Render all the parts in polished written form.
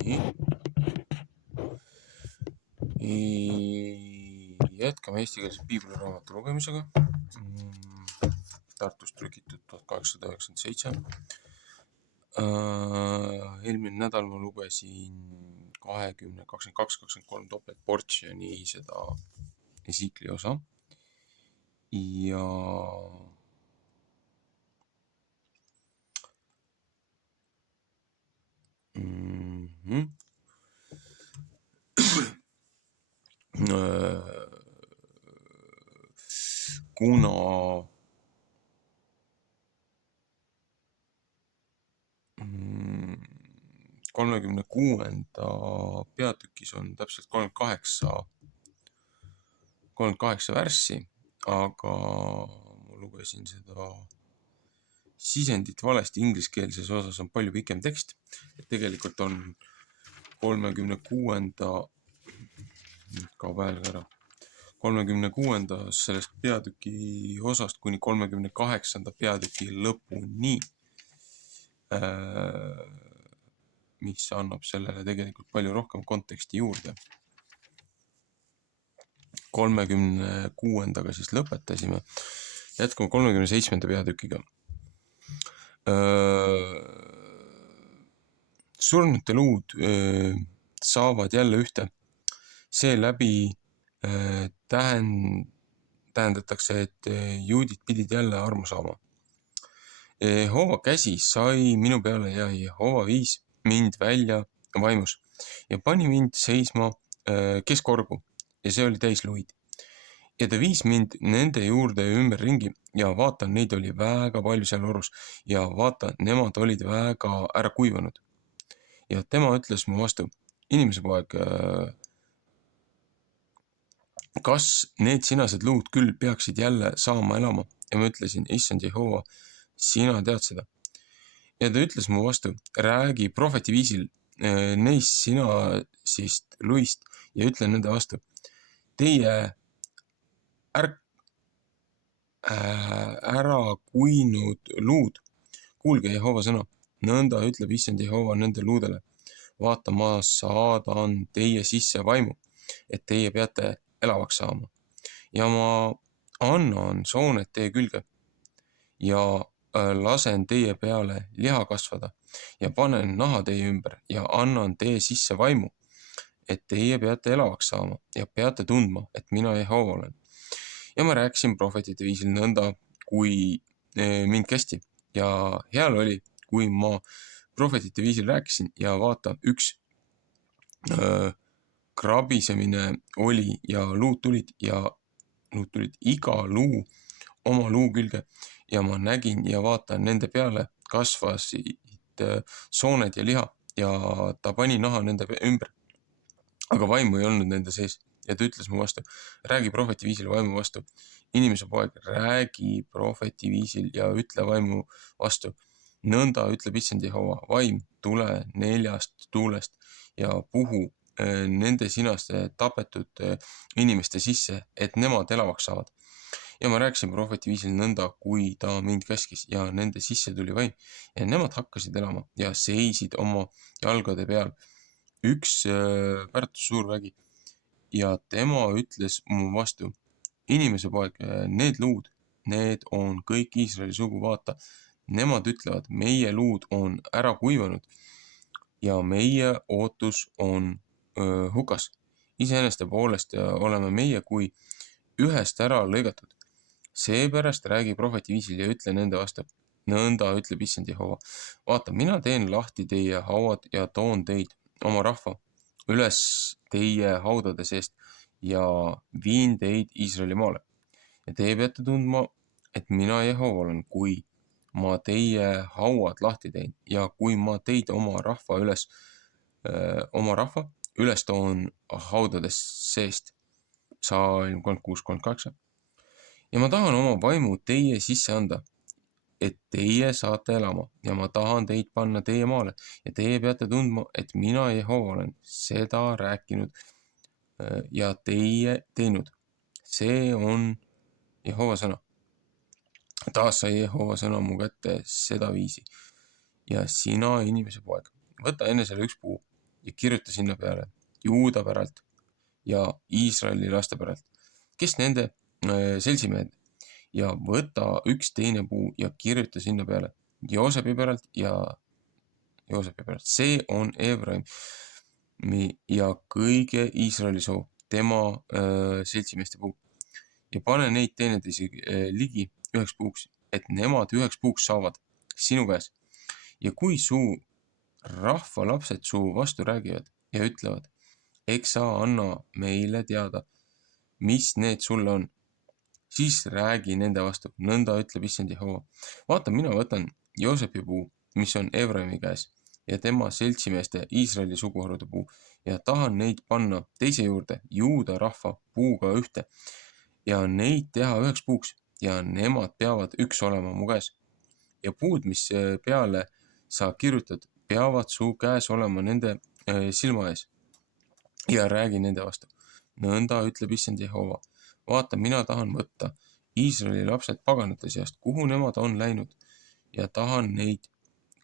Nii. Jätkame eestikeelse piibliraamatu lugemisega. Tartust trükitud 1897. Eelmine nädal ma lugesin 20, 22, 23 topelt Portsjani seda Esikli osa. Ja kuna 36. peatükis on täpselt 38 värssi, aga ma lugesin seda sisendit valesti, ingliskeelses osas on palju pikem tekst. Tegelikult on 36. kaob häälega ära. 36. sellest peatüki osast kuni 38. peatüki lõpuni, mis annab sellele tegelikult palju rohkem konteksti juurde. 36. siis lõpetasime. Jätkame 37. peatükiga. Surnute luud saavad jälle ühte. Seeläbi tähendatakse, et juudid pidid jälle armu saama. Jehova käsi sai minu peale ja Jehova viis mind välja vaimus ja pani mind seisma keskkorgu ja see oli täis luid. Ja ta viis mind nende juurde ümberringi ja vaata, neid oli väga palju seal orus ja vaata, nemad olid väga ära kuivanud. Ja tema ütles mu vastu, inimese poeg, kas need sinased luud küll peaksid jälle saama elama? Ja ma ütlesin, issand Jehova, sina tead seda. Ja ta ütles mu vastu, räägi prohveti viisil neist sinasist luist ja ütle nende vastu. Teie ära kuinud luud, kuulge Jehova sõna. Nõnda ütleb issand Jehova nende luudele. Vaata, ma saadan teie sisse vaimu, et teie peate elavaks saama. Ja ma annan sooned teie külge ja lasen teie peale liha kasvada ja panen naha teie ümber ja annan teie sisse vaimu, et teie peate elavaks saama ja peate tundma, et mina Jehova olen. Ja ma rääkisin prohvetite viisil nõnda, kui mind kästi ja heal oli, kui ma prohvetite viisil rääkisin ja vaata, üks krabisemine oli ja luud tulid iga luu oma luu külge ja ma nägin ja vaata, nende peale kasvasid sooned ja liha ja ta pani naha nende ümber. Aga vaimu ei olnud nende sees ja ta ütles mu vastu, räägi prohveti viisil vaimu vastu. Inimese poeg, räägi prohveti viisil ja ütle vaimu vastu. Nõnda ütleb issand Jehova, vaim, tule 4 tuulest ja puhu nende sinaste tapetud inimeste sisse, et nemad elavaks saavad. Ja ma rääkisin prohveti viisil nõnda, kui ta mind käskis ja nende sisse tuli vaim ja nemad hakkasid elama ja seisid oma jalgade peal. Üks väärtus suur vägi ja tema ütles mu vastu, inimese poeg, need luud, need on kõik Iisraeli sugu, vaata. Nemad ütlevad, meie luud on ära kuivanud ja meie ootus on hukas. Iseeneste poolest oleme meie kui ühest ära lõigatud. Seepärast räägi prohveti viisil ja ütle nende vastu. Nõnda ütleb issand Jehova. Vaata, mina teen lahti teie hauad ja toon teid, oma rahva, üles teie haudade seest ja viin teid Iisraeli maale. Ja teie peate tundma, et mina Jehova olen, kui ma teie hauad lahti teen ja kui ma teid oma rahva üles toon haudades seest. Psalm 36-38. Ja ma tahan oma vaimu teie sisse anda, et teie saate elama ja ma tahan teid panna teie maale ja teie peate tundma, et mina Jehova olen seda rääkinud ja teie teinud. See on Jehova sõna. Taas sai Jehova sõna mu kätte seda viisi. Ja sina, inimese poeg, võta enesele üks puu ja kirjuta sinna peale Juuda päralt ja Iisraeli laste päralt, kes nende seltsimehed, ja võta üks teine puu ja kirjuta sinna peale Joosepi päralt ja Joosepi päralt. See on Efraimi ja kõige Iisraeli soo, tema seltsimeeste puu. Ja pane neid teineteise ligi üheks puuks, et nemad üheks puuks saavad sinu käes. Ja kui su rahva lapsed su vastu räägivad ja ütlevad, eks sa anna meile teada, mis need sulle on, siis räägi nende vastu, nõnda ütleb issand Jehova. Vaata, mina võtan Joosepi puu, mis on Efraimi käes, ja tema seltsimeeste Iisraeli suguharude puu, ja tahan neid panna teise juurde, Juuda rahva puuga ühte, ja neid teha üheks puuks, ja nemad peavad üks olema mu käes. Ja puud, mis peale sa kirjutad, peavad su käes olema nende silma ees. Ja räägi nende vastu. Nõnda ütleb issand Jehova. Vaata, mina tahan võtta Iisraeli lapsed paganate seast, kuhu nemad on läinud, ja tahan neid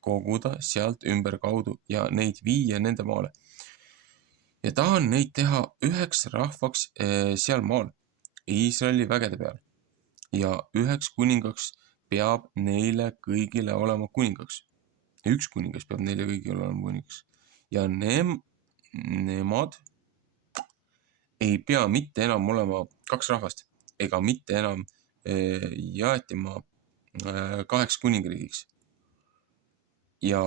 koguda sealt ümberkaudu ja neid viia nende maale. Ja tahan neid teha üheks rahvaks seal maal, Iisraeli vägede peal. Ja üheks kuningaks peab neile kõigile olema kuningaks. Üks kuningas peab neile kõigile olema kuningaks. Ja nemad ei pea mitte enam olema kaks rahvast, ega mitte enam jaetima kaheks kuningriigiks. Ja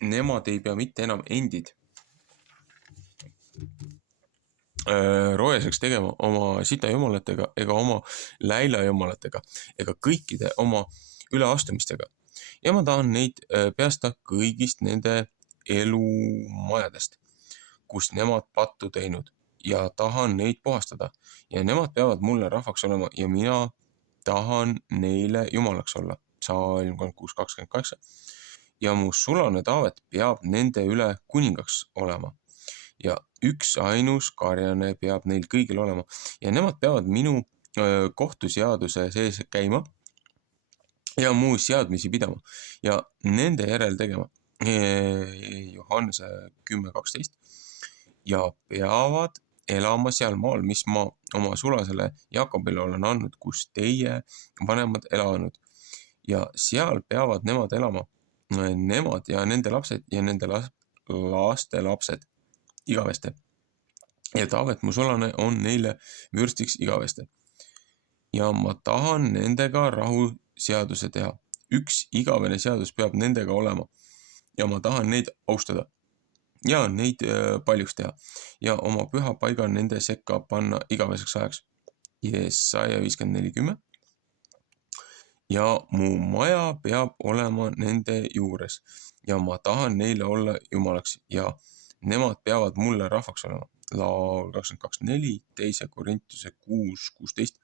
nemad ei pea mitte enam endid roeseks tegema oma sitajumalatega ega oma läilajumalatega ega kõikide oma üleastumistega. Ja ma tahan neid päästa kõigist nende elumajadest, kus nemad pattu teinud, ja tahan neid puhastada. Ja nemad peavad mulle rahvaks olema ja mina tahan neile jumalaks olla. Psalm 36:28. Ja mu sulane Taavet peab nende üle kuningaks olema. Ja üks ainus karjane peab neil kõigil olema. Ja nemad peavad minu kohtuseaduse sees käima ja mu seadmisi pidama ja nende järel tegema. Johannese 10:12. Ja peavad elama seal maal, mis ma oma sulasele Jakobile olen andnud, kus teie vanemad elanud. Ja seal peavad nemad elama, nemad ja nende lapsed ja nende laste lapsed igaveste. Ja Taavet, mu sulane, on neile vürstiks igaveste. Ja ma tahan nendega rahuseaduse teha. Üks igavene seadus peab nendega olema. Ja ma tahan neid austada. Ja neid paljuks teha. Ja oma püha paiga nende sekka panna igaveseks ajaks. Jesaja 54:10. Ja mu maja peab olema nende juures. Ja ma tahan neile olla jumalaks. Ja nemad peavad mulle rahvaks olema. Laul 22:4, 2 Korintuse 6:16.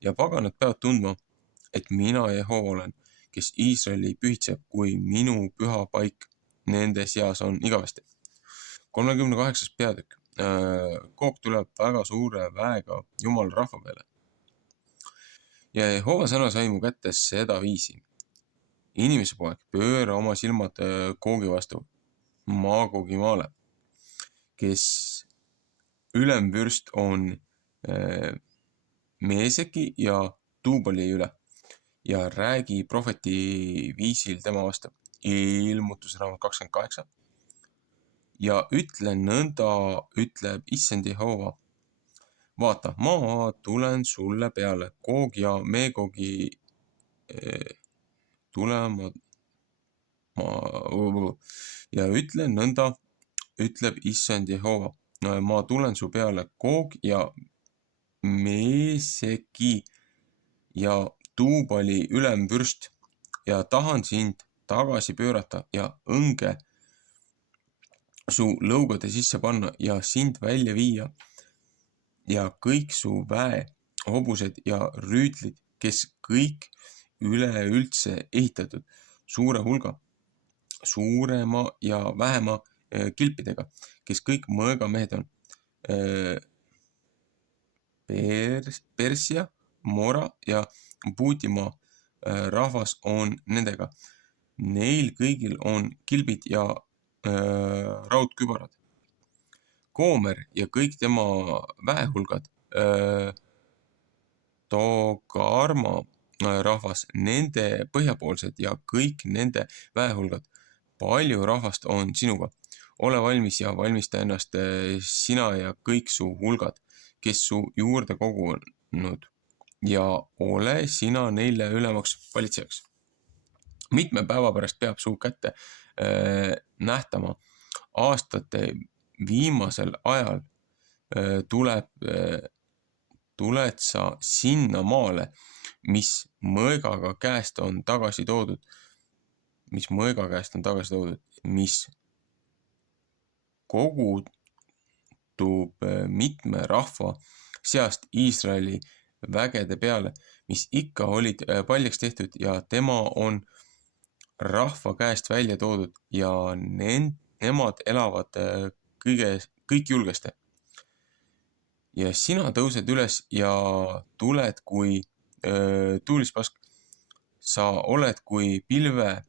Ja paganad peavad tundma, et mina Jehova olen, kes Iisraeli pühitseb, kui minu püha paik nende seas on igavesti. 38. peatükk. Koog tuleb väga suure väega Jumala rahva peale. Ja Jehova sõna sai mu kätte seda viisi. Inimese poeg, pööra oma silmad Koogi vastu, Maagogi maale, kes ülemvürst on Meeseki ja Tuubali üle, ja räägi prohveti viisil tema vastu. Ilmutusraamat 28. Ja ütle nõnda, ütleb issand Jehova. Vaata, ma tulen sulle peale, Koog ja Meegogi tulema ja ütle nõnda, ütleb issand Jehova. Ma tulen su peale, Koog ja Meeseki ja Tuubali ülemvürst, ja tahan sind tagasi pöörata ja õnge su lõugade sisse panna ja sind välja viia. Ja kõik su väe, hobused ja rüütlid, kes kõik üleüldse ehitatud, suure hulga, suurema ja vähema kilpidega, kes kõik mõõgamehed on. Persia, Mora ja Puutimaa rahvas on nendega. Neil kõigil on kilbid ja raudkübarad. Koomer ja kõik tema väehulgad, Togarma rahvas, nende põhjapoolsed ja kõik nende väehulgad, palju rahvast on sinuga. Ole valmis ja valmista ennast sina ja kõik su hulgad, kes su juurde kogunud ja ole sina neile ülemaks valitsejaks. Mitme päeva pärast peab su kätte nähtama aastate viimasel ajal tuled sa sinna maale, mis mõõgaga käest on tagasi toodud, mis kogutub mitme rahva seast Iisraeli vägede peale, mis ikka olid paljaks tehtud ja tema on rahva käest välja toodud ja nemad elavad kõik julgeste. Ja sina tõused üles ja tuled kui tuulispask. Sa oled kui pilve,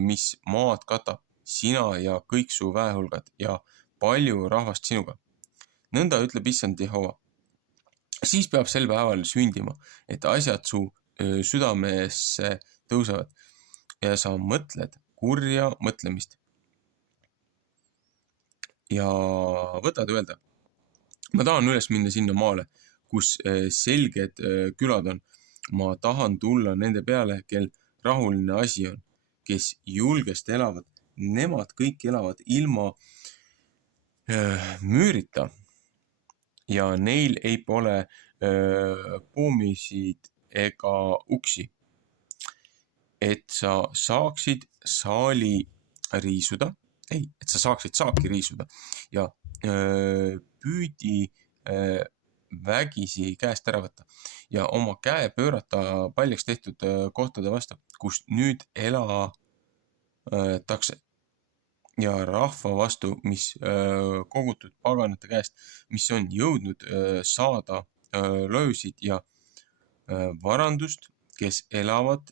mis maad katab, sina ja kõik su väehulgad ja palju rahvast sinuga. Nõnda ütleb issand Jehova. Siis peab sel päeval sündima, et asjad su südamesse tõusevad ja sa mõtled kurja mõtlemist. Ja võtad öelda, ma tahan üles minna sinna maale, kus selged külad on. Ma tahan tulla nende peale, kel rahuline asi on, kes julgesti elavad. Nemad kõik elavad ilma müürita ja neil ei pole poomisid ega uksi. Et sa saaksid saaki riisuda ja püüdi vägisi käest ära võtta ja oma käe pöörata paljaks tehtud kohtade vastu, kus nüüd elatakse ja rahva vastu, mis kogutud paganate käest, mis on jõudnud saada löösid ja varandust, kes elavad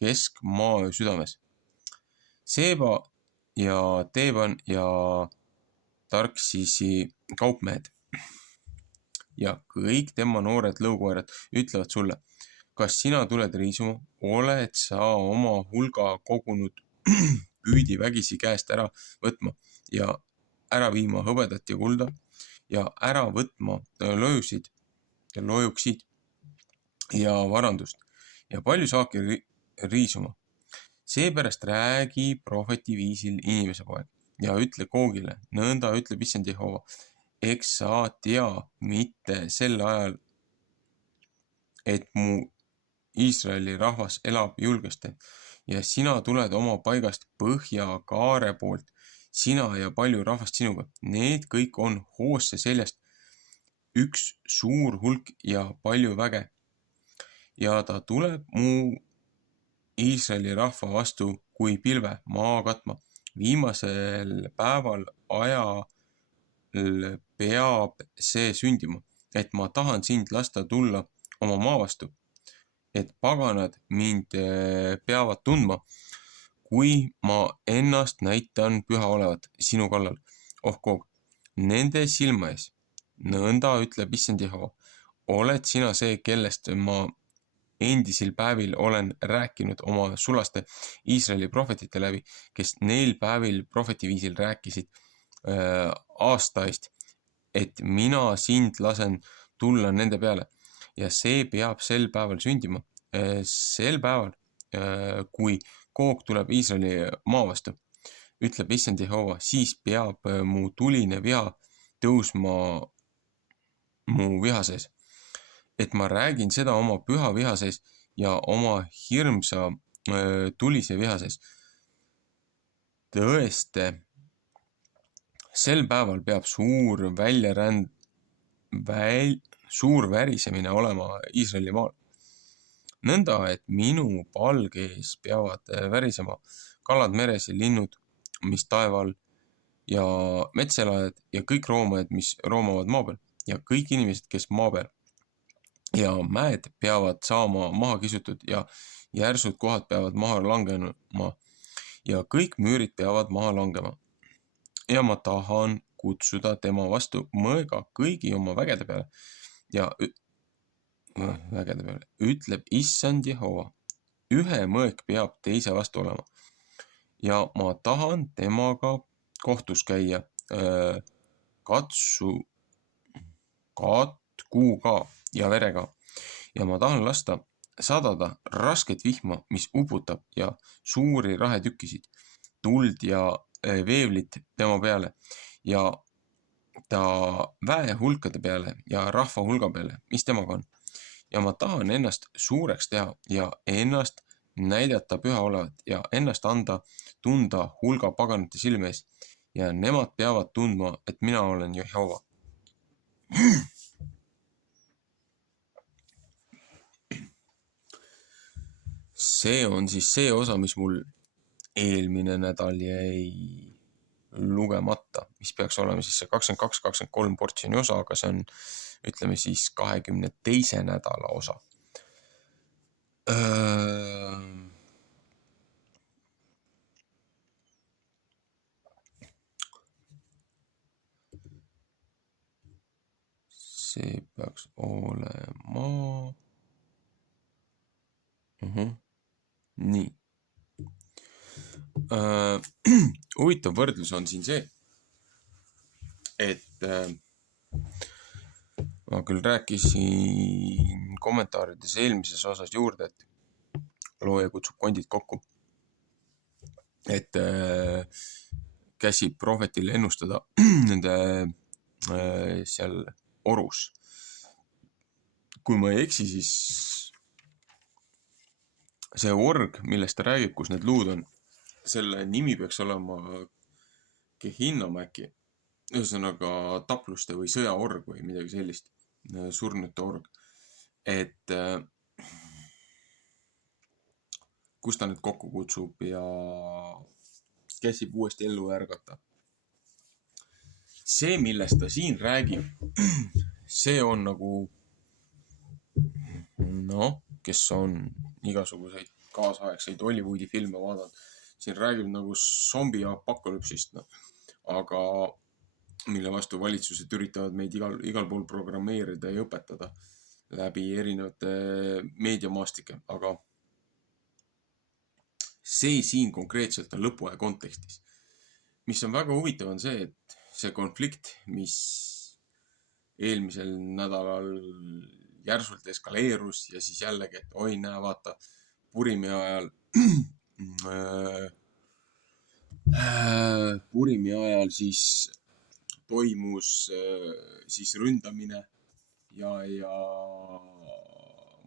keskmaa südames. Seba ja Teeban ja Tarksisi kaupmehed ja kõik tema noored lõukoerad ütlevad sulle, kas sina tuled riisuma, oled sa oma hulga kogunud püüdi vägisi käest ära võtma ja ära viima hõbedat ja kulda ja ära võtma löösid ja loojuksid ja varandust ja palju saaki riisuma. Seepärast räägi prohveti viisil inimese poeg ja ütle Koogile, nõnda ütleb issand Jehova, eks sa tea mitte sel ajal, et mu Iisraeli rahvas elab julgesti ja sina tuled oma paigast põhjakaare poolt, sina ja palju rahvast sinuga, need kõik on hoosse seljast, üks suur hulk ja palju väge. Ja ta tuleb mu Iisraeli rahva vastu kui pilve maa katma. Viimasel päeval ajal peab see sündima, et ma tahan sind lasta tulla oma maa vastu, et paganad mind peavad tundma, kui ma ennast näitan püha olevat sinu kallal, oh Koog, nende silma ees. Nõnda ütleb issand Jehova, oled sina see, kellest ma endisel päevil olen rääkinud oma sulaste Iisraeli prohvetite läbi, kes neil päevil prohvetiviisil rääkisid aastaist, et mina sind lasen tulla nende peale ja see peab sel päeval sündima. Sel päeval, kui Koog tuleb Iisraeli maa vastu, ütleb issand Jehova, siis peab mu tuline viha tõusma mu viha sees. Et ma räägin seda oma püha viha sees ja oma hirmsa tulise viha sees. Tõeste, sel päeval peab suur värisemine olema Iisraeli maal. Nõnda, et minu palge ees peavad värisema kalad meres ja linnud, mis taeval ja metselajad ja kõik roomajad, mis roomavad maa peal ja kõik inimesed, kes maa peal. Ja mäed peavad saama maha kisutud ja järsud kohad peavad maha langenuma ja kõik müürid peavad maha langema. Ja ma tahan kutsuda tema vastu mõega kõigi oma vägede peale ja ütleb issand Jehova. Ühe mõõk peab teise vastu olema. Ja ma tahan temaga kohtus käia katkuga ja verega. Ja ma tahan lasta sadada rasket vihma, mis uputab ja suuri rahetükkisid, tuld ja veevlit tema peale ja ta väehulkade peale ja rahva hulga peale, mis temaga on. Ja ma tahan ennast suureks teha ja ennast näidata püha olevat ja ennast anda tunda hulga paganate silme ees. Ja nemad peavad tundma, et mina olen Jehova. See on siis see osa, mis mul eelmine nädal jäi lugemata, mis peaks olema siis see 22-23 portsjoni osa, aga see on, ütleme siis 22. nädala osa. See peaks olema... Nii. Huvitav võrdlus on siin see, et ma küll rääkisin kommentaarides eelmises osas juurde, et looja kutsub kondid kokku, et käsib prohvetil ennustada nende seal orus. Kui ma ei eksi, siis see org, millest ta räägib, kus need luud on, selle nimi peaks olema Gehinnam äkki. Ühesõnaga tapluste või sõjaorg või midagi sellist, surnute org. Et kus ta nüüd kokku kutsub ja käsib uuesti ellu ärgata. See, millest ta siin räägib, see on nagu kes on igasuguseid kaasaegseid Hollywoodi filme vaadanud, siin räägib nagu zombi apokalüpsist, aga mille vastu valitsused üritavad meid igal pool programmeerida ja õpetada läbi erinevate meediamaastike, aga see siin konkreetselt on lõpuaja kontekstis. Mis on väga huvitav on see, et see konflikt, mis eelmisel nädalal järsult eskaleerus ja siis jällegi, et oi näe, vaata, Purimi ajal siis toimus siis ründamine ja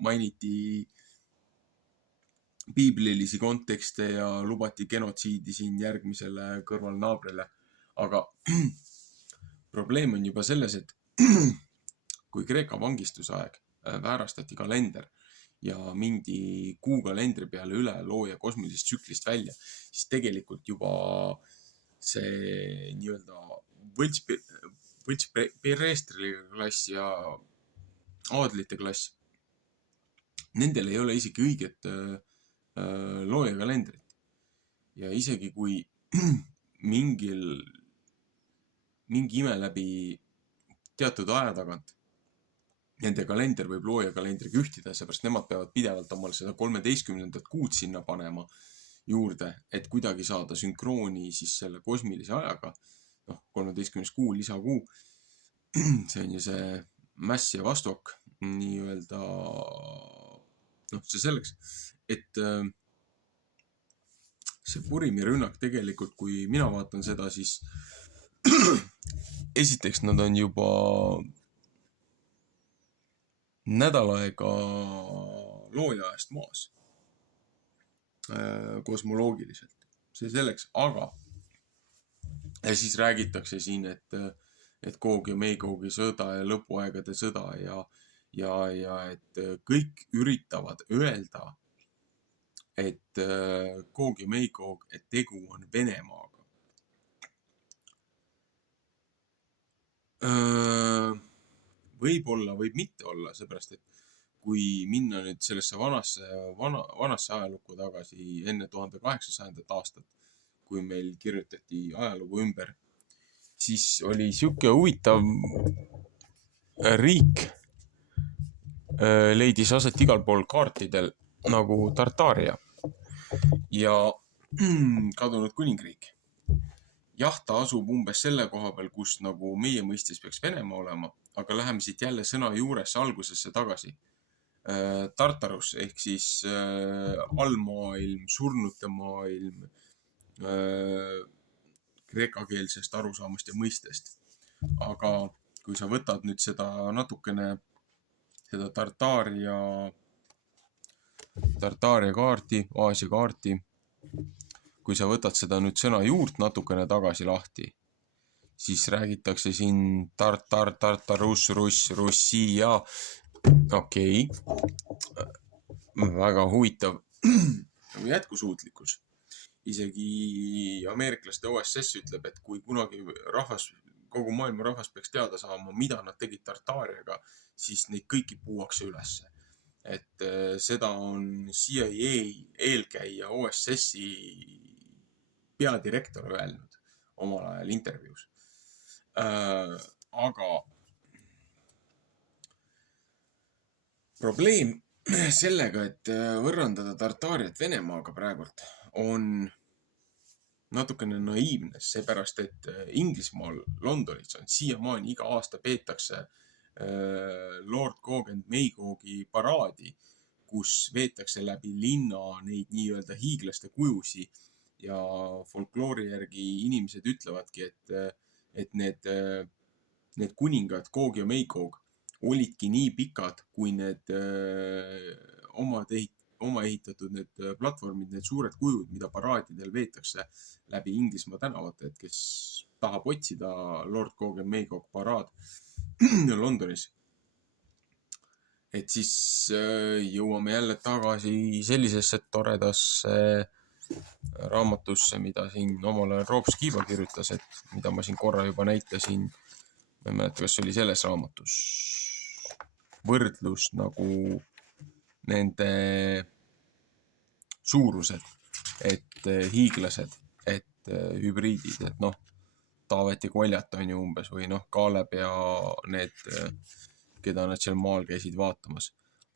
mainiti piiblilisi kontekste ja lubati genotsiidi siin järgmisele kõrvalnaabrile. Aga probleem on juba selles, et kui Kreeka vangistuse aeg väärastati kalender ja mindi kuukalendri peale üle looja kosmilisest tsüklist välja, siis tegelikult juba see nii-öelda võltspereestri klass ja aadlite klass, nendel ei ole isegi õiget looja kalendrit. Ja isegi kui mingi ime läbi teatud aja tagant nende kalender võib looja kalendriga ühtida, seepärast nemad peavad pidevalt omal seda 13. kuud sinna panema juurde, et kuidagi saada sünkrooni siis selle kosmilise ajaga. 13. kuu, lisakuu. See on ju see mäss ja vastok nii-öelda, see selleks, et see Purimi rünnak tegelikult, kui mina vaatan seda, siis esiteks nad on juba nädal aega looja ajast maas kosmoloogiliselt. See selleks, aga ja siis räägitakse siin, et Goog ja Magoogi sõda ja lõpuaegade sõda ja et kõik üritavad öelda, et Goog ja Magoog, et tegu on Venemaaga. Võib-olla, võib mitte olla, seepärast, et kui minna nüüd sellesse vanasse ajalukku tagasi enne 1800. aastat, kui meil kirjutati ajalugu ümber, siis oli siuke huvitav riik leidis aset igal pool kaartidel nagu Tartaaria ja kadunud kuningriik. Jah, ta asub umbes selle koha peal, kus nagu meie mõistes peaks Venemaa olema, aga läheme siit jälle sõna juuresse algusesse tagasi. Tartarus ehk siis allmaailm, surnute maailm, kreekakeelsest arusaamast ja mõistest. Aga kui sa võtad nüüd seda natukene, seda Tartaaria kaarti, Aasia kaarti, kui sa võtad seda nüüd sõna juurt natukene tagasi lahti, siis räägitakse siin Tartarus, Russia. Okei. Väga huvitav jätkusuutlikkus. Isegi ameeriklaste OSS ütleb, et kui kunagi kogu maailma rahvas peaks teada saama, mida nad tegid Tartaariaga, siis neid kõiki puuakse ülesse. Et seda on CIA eelkäija OSS-i peadirektor öelnud omal ajal intervjuus. Aga probleem sellega, et võrrandada Tartaariat Venemaaga praegult, on natukene naiivne, seepärast et Inglismaal Londonis on siiamaani iga aasta peetakse Lord Gauguin Maygaugi paraadi, kus veetakse läbi linna neid nii-öelda hiiglaste kujusi ja folkloori järgi inimesed ütlevadki, et need kuningad Gaug ja Maygaug olidki nii pikad, kui need oma ehitatud need platvormid, need suured kujud, mida paraadidel veetakse läbi Inglismaa tänavate, et kes tahab otsida Lord Gauguin Maygaug paraad Londonis. Et siis jõuame jälle tagasi sellisesse toredasse raamatusse, mida siin omal ajal Rob Skiba kirjutas, et mida ma siin korra juba näitasin. Ma ei mäleta, kas oli selles raamatus võrdlus nagu nende suurused, et hiiglased, et hübriidid, et noh, Taavet ja Koljat on ju umbes või noh, Kaaleb ja need, keda nad seal maal käisid vaatamas.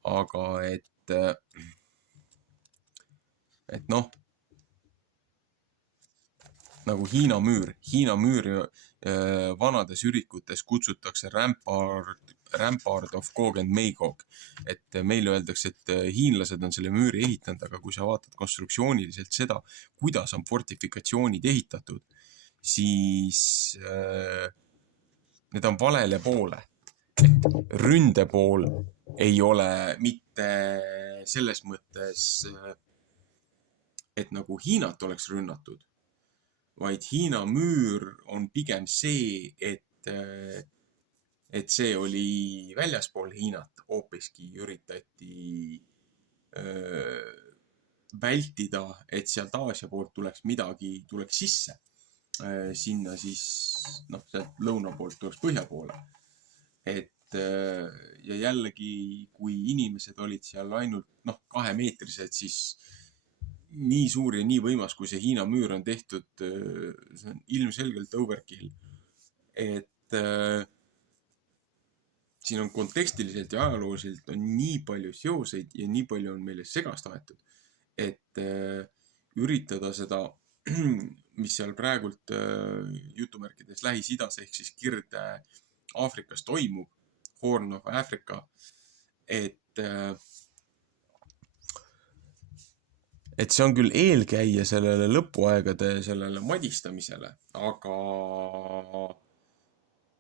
Aga et noh, nagu Hiina müür vanades ürikutes kutsutakse Rampart of Gog and Magog. Et meil öeldakse, et hiinlased on selle müüri ehitanud, aga kui sa vaatad konstruktsiooniliselt seda, kuidas on fortifikatsioonid ehitatud, siis need on valele poole. Et ründe pool ei ole mitte selles mõttes, et nagu Hiinat oleks rünnatud, vaid Hiina müür on pigem see, et see oli väljaspool Hiinat, hoopiski üritati vältida, et sealt Aasia poolt tuleks sisse. Sinna siis, sealt lõuna poolt tuleks põhja poole. Et ja jällegi, kui inimesed olid seal ainult 2-meetrised, siis nii suur ja nii võimas, kui see Hiina müür on tehtud, see on ilmselgelt overkill. Et siin on kontekstiliselt ja ajalooliselt on nii palju seoseid ja nii palju on meile segast aetud, et üritada seda, mis seal praegult jutumärkides Lähis-Idas ehk siis Kirde-Aafrikas toimub, Horn of Africa, et see on küll eelkäija sellele lõpuaegade sellele madistamisele, aga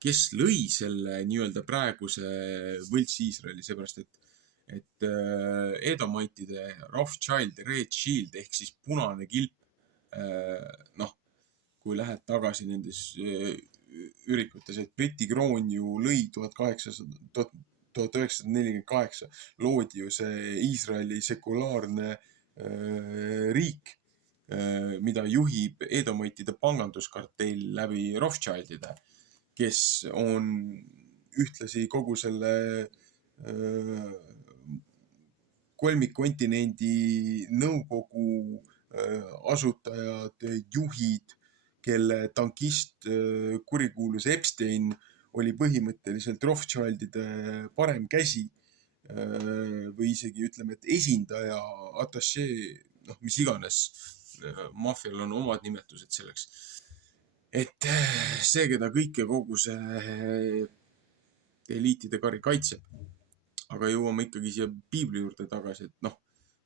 kes lõi selle nii-öelda praeguse võlts-Iisraeli, seepärast et Edomaitide Rothschild Red Shield ehk siis punane kilp, kui lähed tagasi nendes ürikutes, et Briti kroon ju lõi 1948, loodi ju see Iisraeli sekulaarne riik, mida juhib Edomaitide panganduskartell läbi Rothschildide, kes on ühtlasi kogu selle kolmikkontinendi nõukogu asutajad, juhid, kelle tankist kurikuulus Epstein oli põhimõtteliselt Rothschildide parem käsi või isegi ütleme, et esindaja, atašee, mis iganes. Maffial on omad nimetused selleks. Et see, keda kõike kogu see eliitide kari kaitseb. Aga jõuame ikkagi siia piibli juurde tagasi, et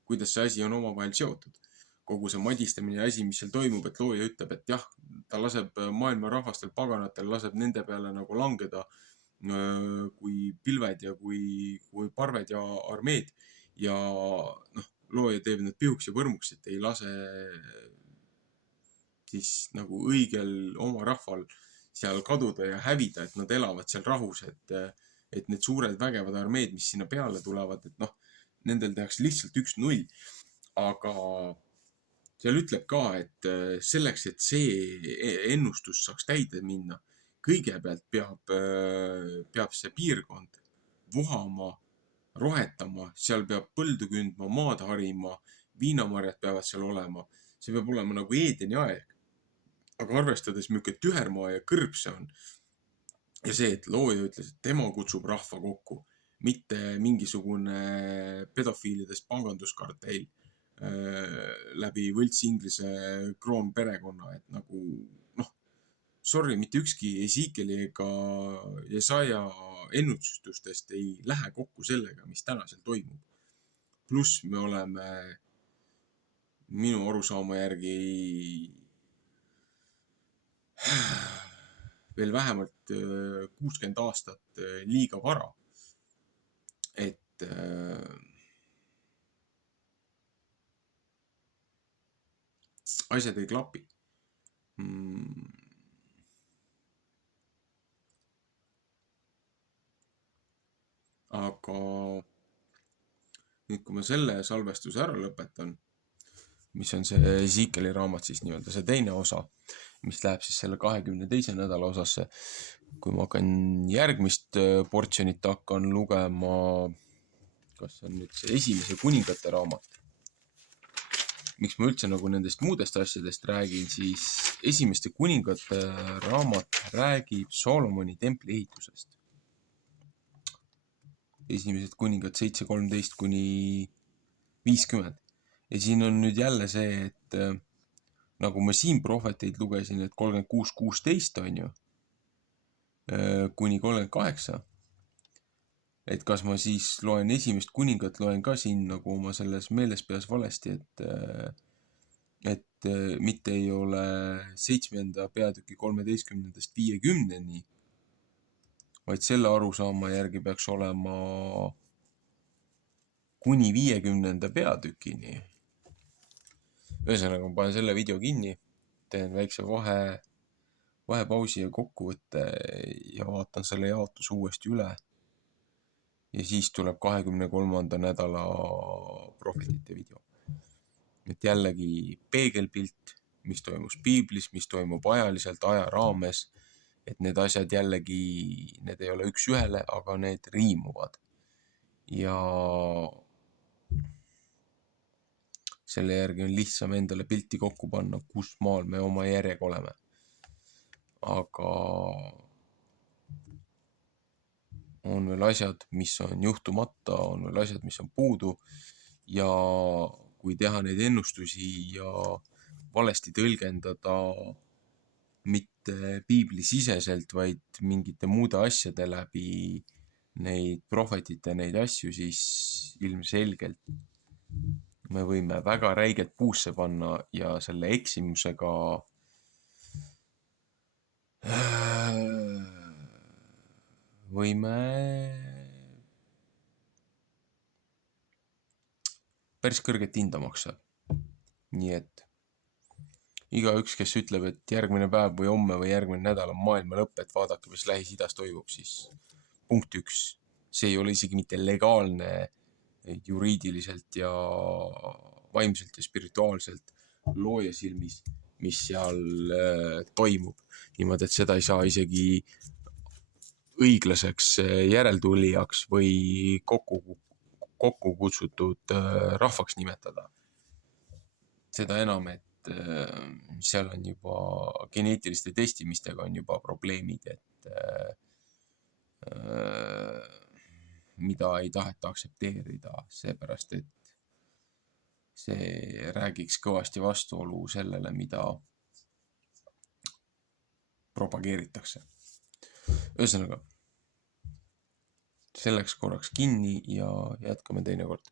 kuidas see asi on omavahel seotud. Kogu see madistamine ja asi, mis seal toimub, et looja ütleb, et jah, ta laseb maailma rahvastel, paganatel, laseb nende peale nagu langeda kui pilved ja kui parved ja armeed. Ja looja teeb need pihuks ja põrmuks, et ei lase siis nagu õigel oma rahval seal kaduda ja hävida, et nad elavad seal rahus, et need suured vägevad armeed, mis sinna peale tulevad, et nendel tehakse lihtsalt 1-0. Aga seal ütleb ka, et selleks, et see ennustus saaks täide minna, kõigepealt peab see piirkond vohama, rohetama, seal peab põldu kündma, maad harima, viinamarjad peavad seal olema. See peab olema nagu Eedeni aeg. Aga arvestades, milline tühermaa ja kõrb see on. Ja see, et looja ütles, et tema kutsub rahva kokku, mitte mingisugune pedofiilidest panganduskartell läbi võlts inglise kroonperekonna, et nagu, sorry, mitte ükski Ezekieli ega Jesaja ennustustest ei lähe kokku sellega, mis täna seal toimub. Pluss me oleme minu arusaama järgi veel vähemalt 60 aastat liiga vara, et asjad ei klapi. Aga nüüd, kui ma selle salvestuse ära lõpetan, mis on see Ezekieli raamat siis nii-öelda see teine osa, mis läheb siis selle 22. nädala osasse. Kui ma hakkan järgmist portsjonit hakkan lugema, kas on nüüd see esimese kuningate raamat. Miks ma üldse nagu nendest muudest asjadest räägin, siis esimeste kuningate raamat räägib Solomoni templi ehitusest. Esimesed kuningad 7:13 kuni 50. Ja siin on nüüd jälle see, et nagu ma siin prohveteid lugesin, et 36:16 on ju, kuni 38. Et kas ma siis loen esimest kuningat, loen ka siin nagu oma selles meelespeas valesti, et mitte ei ole 7. peatüki 13-50, vaid selle arusaama järgi peaks olema kuni 50. peatükini. Ühesõnaga, ma panen selle video kinni, teen väikse vahepausi ja kokkuvõtte ja vaatan selle jaotuse uuesti üle. Ja siis tuleb 23. nädala prohvetite video. Et jällegi peegelpilt, mis toimus piiblis, mis toimub ajaliselt, aja raames, et need asjad jällegi, need ei ole üks ühele, aga need riimuvad. Ja selle järgi on lihtsam endale pilti kokku panna, kus maal me oma järjega oleme. Aga on veel asjad, mis on juhtumata, on veel asjad, mis on puudu. Ja kui teha neid ennustusi ja valesti tõlgendada mitte piiblisiseselt, vaid mingite muude asjade läbi neid prohvetite, neid asju, siis ilmselgelt me võime väga räigelt puusse panna ja selle eksimusega võime päris kõrget hinda maksa. Nii et igaüks, kes ütleb, et järgmine päev või homme või järgmine nädal on maailma lõpp, et vaadake, mis Lähis-Idas toimub, siis punkt 1. See ei ole isegi mitte legaalne juriidiliselt ja vaimselt ja spirituaalselt looja silmis, mis seal toimub. Niimoodi, et seda ei saa isegi õiglaseks järeltulijaks või kokku kutsutud rahvaks nimetada. seda enam, et seal on juba geneetiliste testimistega on juba probleemid, et mida ei taheta aktsepteerida, seepärast et see räägiks kõvasti vastuolu sellele, mida propageeritakse. Ühesõnaga, see läks korraks kinni ja jätkame teinekord.